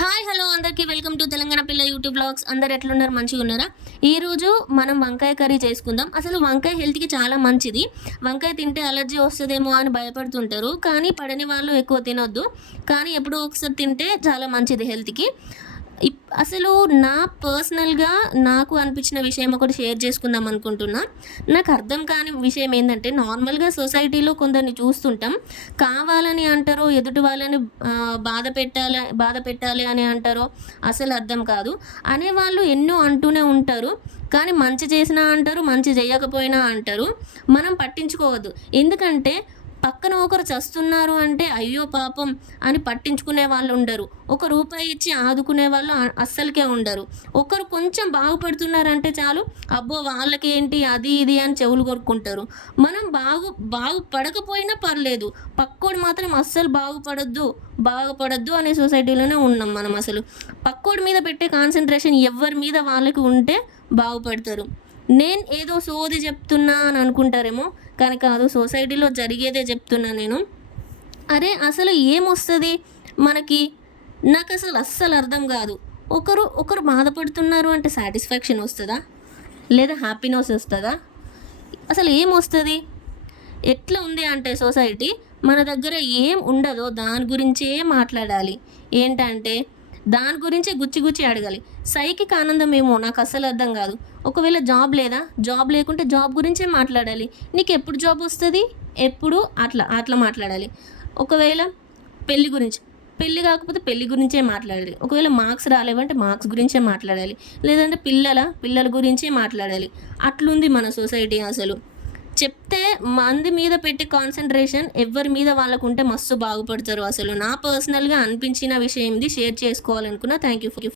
Hi hello అందరికీ welcome to Telangana Pilla YouTube blogs అందరు ఎట్లున్నారు? మంచిగా ఉన్నారా? ఈరోజు మనం వంకాయ కర్రీ చేసుకుందాం. అసలు వంకాయ హెల్త్కి చాలా మంచిది. వంకాయ తింటే అలర్జీ వస్తుందేమో అని భయపడుతుంటారు. కానీ పడని వాళ్ళు ఎక్కువ తినొద్దు. కానీ ఎప్పుడో ఒకసారి తింటే చాలా మంచిది హెల్త్కి. అసలు నా పర్సనల్గా నాకు అనిపించిన విషయం ఒకటి షేర్ చేసుకుందాం అనుకుంటున్నా. నాకు అర్థం కాని విషయం ఏంటంటే నార్మల్గా సొసైటీలో కొందరిని చూస్తుంటాం. కావాలని అంటారో ఎదుటి వాళ్ళని బాధ పెట్టాలి బాధ పెట్టాలి అని అంటారో అసలు అర్థం కాదు. అనేవాళ్ళు ఎన్నో అంటూనే ఉంటారు. కానీ మంచి చేసినా అంటారు మంచి చేయకపోయినా అంటారు. మనం పట్టించుకోవద్దు. ఎందుకంటే పక్కన ఒకరు చస్తున్నారు అంటే అయ్యో పాపం అని పట్టించుకునే వాళ్ళు ఉండరు. ఒక రూపాయి ఇచ్చి ఆదుకునే వాళ్ళు అస్సలకే ఉండరు. ఒకరు కొంచెం బాగుపడుతున్నారంటే చాలు అబ్బో వాళ్ళకి ఏంటి అది ఇది అని చెవులు కొరుక్కుంటారు. మనం బాగు బాగుపడకపోయినా పర్లేదు పక్కోడు మాత్రం అస్సలు బాగుపడద్దు బాగుపడొద్దు అనే సొసైటీలోనే ఉన్నాం మనం అసలు. పక్కోడి మీద పెట్టే కాన్సన్ట్రేషన్ ఎవరి మీద వాళ్ళకి ఉంటే బాగుపడతారు. నేను ఏదో సోది చెప్తున్నా అని అనుకుంటారేమో కానీ కాదు సొసైటీలో జరిగేదే చెప్తున్నా నేను. అరే అసలు ఏమొస్తుంది? మనకి నాకు అసలు అస్సలు అర్థం కాదు. ఒకరు ఒకరు బాధపడుతున్నారు అంటే సాటిస్ఫాక్షన్ వస్తుందా? లేదా హ్యాపీనెస్ వస్తుందా? అసలు ఏమొస్తుంది? ఎట్లా ఉంది అంటే సొసైటీ మన దగ్గర ఏం ఉండదో దాని గురించే మాట్లాడాలి. ఏంటంటే దాని గురించే గుచ్చి గుచ్చి అడగాలి. సైకిక్ ఆనందం ఏమో నాకు అసలు అర్థం కాదు. ఒకవేళ జాబ్ లేదా? జాబ్ లేకుంటే జాబ్ గురించే మాట్లాడాలి. నీకు ఎప్పుడు జాబ్ వస్తుంది? ఎప్పుడు? అట్లా అట్లా మాట్లాడాలి. ఒకవేళ పెళ్ళి గురించి పెళ్ళి కాకపోతే పెళ్ళి గురించే మాట్లాడాలి. ఒకవేళ మార్క్స్ రాలేవంటే మార్క్స్ గురించే మాట్లాడాలి. లేదంటే పిల్లల పిల్లల గురించే మాట్లాడాలి. అట్లుంది మన సొసైటీ అసలు. చెప్తే మంది మీద పెట్టి కాన్సన్ట్రేషన్ ఎవరి మీద వాళ్ళకు ఉంటే మస్తు బాగుపడతారు. అసలు నా పర్సనల్గా అనిపించిన విషయం ఇది. Share చేసుకోవాలనుకున్నా thank you